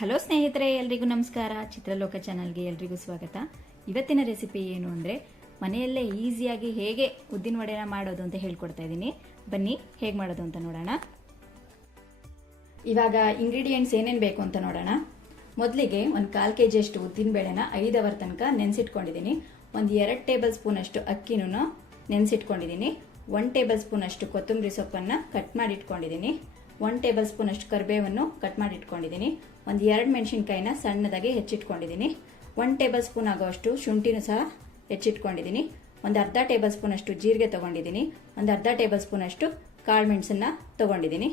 Hello ಸ್ನೇಹಿತರೆ, ಎಲ್ರಿಗೂ ನಮಸ್ಕಾರ. ಚಿತ್ರಲೋಕ ಚಾನಲ್ಗೆ ಎಲ್ರಿಗೂ ಸ್ವಾಗತ. ಇವತ್ತಿನ ರೆಸಿಪಿ ಏನು ಅಂದರೆ, ಮನೆಯಲ್ಲೇ ಈಸಿಯಾಗಿ ಹೇಗೆ ಉದ್ದಿನ ವಡೆನ ಮಾಡೋದು ಅಂತ ಹೇಳ್ಕೊಡ್ತಾ ಇದ್ದೀನಿ. ಬನ್ನಿ, ಹೇಗೆ ಮಾಡೋದು ಅಂತ ನೋಡೋಣ. ಇವಾಗ ಇಂಗ್ರೀಡಿಯೆಂಟ್ಸ್ ಏನೇನು ಬೇಕು ಅಂತ ನೋಡೋಣ. ಮೊದಲಿಗೆ ಒಂದು ಕಾಲು ಕೆ ಜಿಯಷ್ಟು ಉದ್ದಿನ ಬೇಳೆನ ಐದು ಅವರ್ ತನಕ ನೆನೆಸಿಟ್ಕೊಂಡಿದ್ದೀನಿ. ಒಂದು ಎರಡು ಟೇಬಲ್ ಸ್ಪೂನ್ ಅಷ್ಟು ಅಕ್ಕಿನೂ ನೆನೆಸಿಟ್ಕೊಂಡಿದ್ದೀನಿ. ಒನ್ ಟೇಬಲ್ ಸ್ಪೂನ್ ಅಷ್ಟು ಕೊತ್ತಂಬರಿ ಸೊಪ್ಪನ್ನು ಕಟ್ ಮಾಡಿ ಇಟ್ಕೊಂಡಿದ್ದೀನಿ ಒನ್ ಟೇಬಲ್ ಸ್ಪೂನ್ ಅಷ್ಟು ಕರಿಬೇವನ್ನು ಕಟ್ ಮಾಡಿ ಇಟ್ಕೊಂಡಿದ್ದೀನಿ. ಒಂದು ಎರಡು ಮೆಣಸಿನ್ಕಾಯಿನ ಸಣ್ಣದಾಗಿ ಹೆಚ್ಚಿಟ್ಕೊಂಡಿದ್ದೀನಿ. ಒನ್ ಟೇಬಲ್ ಸ್ಪೂನ್ ಆಗೋಷ್ಟು ಶುಂಠಿನೂ ಸಹ ಹೆಚ್ಚಿಟ್ಕೊಂಡಿದ್ದೀನಿ. ಒಂದು ಅರ್ಧ ಟೇಬಲ್ ಸ್ಪೂನ್ ಅಷ್ಟು ಜೀರಿಗೆ ತೊಗೊಂಡಿದ್ದೀನಿ. ಒಂದು ಅರ್ಧ ಟೇಬಲ್ ಸ್ಪೂನ್ ಅಷ್ಟು ಕಾಳು ಮೆಣಸನ್ನು ತೊಗೊಂಡಿದ್ದೀನಿ.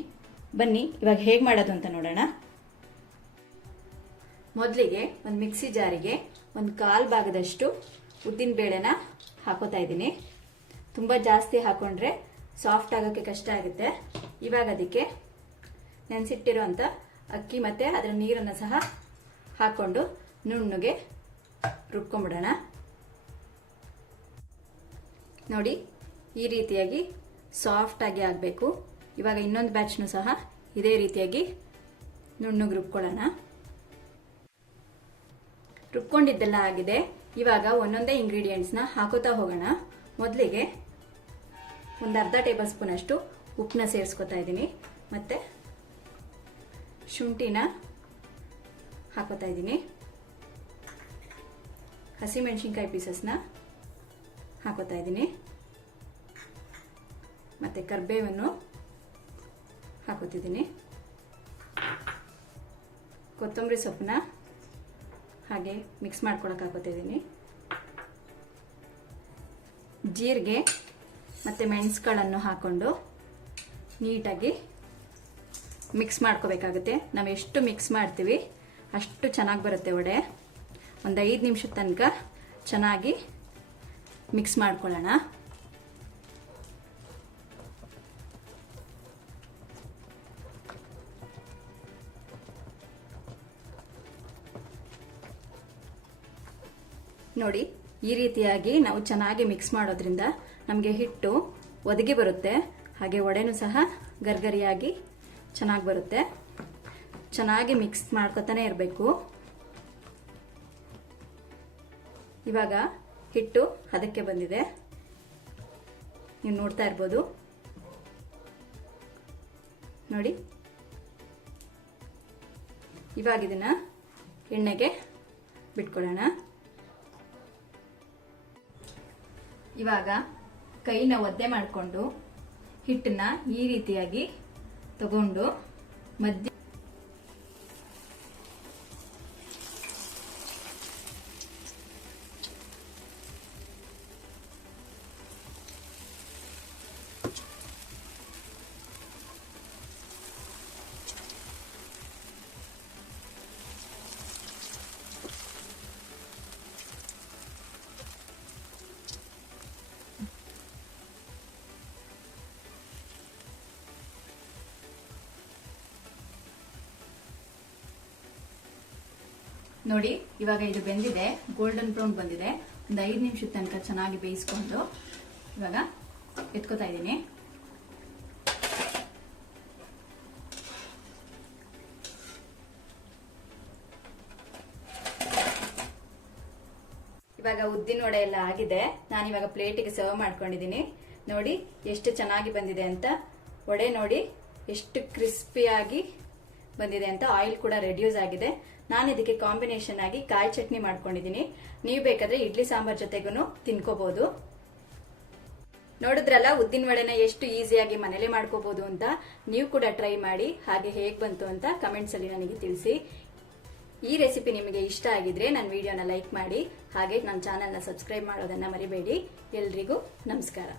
ಬನ್ನಿ, ಇವಾಗ ಹೇಗೆ ಮಾಡೋದು ಅಂತ ನೋಡೋಣ. ಮೊದಲಿಗೆ ಒಂದು ಮಿಕ್ಸಿ ಜಾರಿಗೆ ಒಂದು ಕಾಲು ಭಾಗದಷ್ಟು ಉದ್ದಿನ ಬೇಳೆನ ಹಾಕೋತಾ ಇದ್ದೀನಿ. ತುಂಬ ಜಾಸ್ತಿ ಹಾಕೊಂಡ್ರೆ ಸಾಫ್ಟ್ ಆಗೋಕ್ಕೆ ಕಷ್ಟ ಆಗುತ್ತೆ. ಇವಾಗ ಅದಕ್ಕೆ ನೆನೆಸಿಟ್ಟಿರೋಂಥ ಅಕ್ಕಿ ಮತ್ತು ಅದರ ನೀರನ್ನು ಸಹ ಹಾಕ್ಕೊಂಡು ನುಣ್ಣಗೆ ರುಬ್ಕೊಂಬಿಡೋಣ. ನೋಡಿ, ಈ ರೀತಿಯಾಗಿ ಸಾಫ್ಟಾಗಿ ಆಗಬೇಕು. ಇವಾಗ ಇನ್ನೊಂದು ಬ್ಯಾಚ್ನೂ ಸಹ ಇದೇ ರೀತಿಯಾಗಿ ನುಣ್ಣಗೆ ರುಬ್ಕೊಳ್ಳೋಣ. ರುಬ್ಕೊಂಡಿದ್ದೆಲ್ಲ ಆಗಿದೆ. ಇವಾಗ ಒಂದೊಂದೇ ಇಂಗ್ರೀಡಿಯೆಂಟ್ಸ್ನ ಹಾಕೋತಾ ಹೋಗೋಣ. ಮೊದಲಿಗೆ ಒಂದು ಅರ್ಧ ಟೇಬಲ್ ಸ್ಪೂನಷ್ಟು ಉಪ್ಪನ್ನ ಸೇರಿಸ್ಕೊತಾ ಇದ್ದೀನಿ. ಮತ್ತು ಶುಂಠಿನ ಹಾಕೋತಾ ಇದ್ದೀನಿ. ಹಸಿಮೆಣಸಿನ್ಕಾಯಿ ಪೀಸಸ್ನ ಹಾಕೋತಾ ಇದ್ದೀನಿ. ಮತ್ತು ಕರ್ಬೇವನ್ನು ಹಾಕೋತಿದ್ದೀನಿ. ಕೊತ್ತಂಬರಿ ಸೊಪ್ಪನ್ನ ಹಾಗೆ ಮಿಕ್ಸ್ ಮಾಡ್ಕೊಳಕ್ಕೆ ಹಾಕೋತಿದ್ದೀನಿ ಜೀರಿಗೆ ಮತ್ತು ಮೆಣಸುಗಳನ್ನು ಹಾಕ್ಕೊಂಡು ನೀಟಾಗಿ ಮಿಕ್ಸ್ ಮಾಡ್ಕೋಬೇಕಾಗುತ್ತೆ. ನಾವು ಎಷ್ಟು ಮಿಕ್ಸ್ ಮಾಡ್ತೀವಿ, ಅಷ್ಟು ಚೆನ್ನಾಗಿ ಬರುತ್ತೆ ವಡೆ. ಒಂದು ಐದು ನಿಮಿಷದ ತನಕ ಚೆನ್ನಾಗಿ ಮಿಕ್ಸ್ ಮಾಡ್ಕೊಳ್ಳೋಣ. ನೋಡಿ, ಈ ರೀತಿಯಾಗಿ ನಾವು ಚೆನ್ನಾಗಿ ಮಿಕ್ಸ್ ಮಾಡೋದ್ರಿಂದ ನಮಗೆ ಹಿಟ್ಟು ಒದಗಿ ಬರುತ್ತೆ. ಹಾಗೆ ಒಡೆನೂ ಸಹ ಗರ್ಗರಿಯಾಗಿ ಚೆನ್ನಾಗಿ ಬರುತ್ತೆ. ಚೆನ್ನಾಗಿ ಮಿಕ್ಸ್ ಮಾಡ್ಕೊತಾನೆ ಇರಬೇಕು. ಇವಾಗ ಹಿಟ್ಟು ಅದಕ್ಕೆ ಬಂದಿದೆ. ನೀವು ನೋಡ್ತಾ ಇರ್ಬೋದು. ನೋಡಿ. ಇವಾಗ ಇದನ್ನ ಎಣ್ಣೆಗೆ ಬಿಟ್ಕೊಳ್ಳೋಣ. ಇವಾಗ ಕೈನ ಒದ್ದೆ ಮಾಡಿಕೊಂಡು ಹಿಟ್ಟನ್ನ ಈ ರೀತಿಯಾಗಿ ತಗೊಂಡು ಮಧ್ಯ ನೋಡಿ, ಇವಾಗ ಇದು ಬೆಂದಿದೆ ಗೋಲ್ಡನ್ ಬ್ರೌನ್ ಬಂದಿದೆ. ಒಂದು ಐದು ನಿಮಿಷದ ತನಕ ಚೆನ್ನಾಗಿ ಬೇಯಿಸ್ಕೊಂಡು ಇವಾಗ ಎತ್ಕೋತಾ ಇದ್ದೀನಿ. ಇವಾಗ ಉದ್ದಿನ ವಡೆ ಎಲ್ಲ ಆಗಿದೆ. ನಾನು ಇವಾಗ ಪ್ಲೇಟಿಗೆ ಸರ್ವ್ ಮಾಡ್ಕೊಂಡಿದ್ದೀನಿ. ನೋಡಿ, ಎಷ್ಟು ಚೆನ್ನಾಗಿ ಬಂದಿದೆ ಅಂತ. ವಡೆ ನೋಡಿ, ಎಷ್ಟು ಕ್ರಿಸ್ಪಿಯಾಗಿ ಬಂದಿದೆ ಅಂತ ಆಯಿಲ್ ಕೂಡ ರೆಡ್ಯೂಸ್ ಆಗಿದೆ. ನಾನು ಇದಕ್ಕೆ ಕಾಂಬಿನೇಷನ್ ಆಗಿ ಕಾಯಿ ಚಟ್ನಿ ಮಾಡ್ಕೊಂಡಿದ್ದೀನಿ. ನೀವು ಬೇಕಾದ್ರೆ ಇಡ್ಲಿ ಸಾಂಬಾರ್ ಜೊತೆಗೂ ತಿನ್ಕೋಬಹುದು ನೋಡಿದ್ರಲ್ಲ, ಉದ್ದಿನ ವಡೆನ ಎಷ್ಟು ಈಸಿಯಾಗಿ ಮನೇಲೆ ಮಾಡ್ಕೋಬಹುದು ಅಂತ ನೀವು ಕೂಡ ಟ್ರೈ ಮಾಡಿ, ಹಾಗೆ ಹೇಗೆ ಬಂತು ಅಂತ ಕಮೆಂಟ್ಸ್ ಅಲ್ಲಿ ನನಗೆ ತಿಳಿಸಿ. ಈ ರೆಸಿಪಿ ನಿಮಗೆ ಇಷ್ಟ ಆಗಿದ್ರೆ ನನ್ನ ವಿಡಿಯೋನ ಲೈಕ್ ಮಾಡಿ, ಹಾಗೆ ನನ್ನ ಚಾನೆಲ್ನ ಸಬ್ಸ್ಕ್ರೈಬ್ ಮಾಡೋದನ್ನ ಮರಿಬೇಡಿ. ಎಲ್ರಿಗೂ ನಮಸ್ಕಾರ.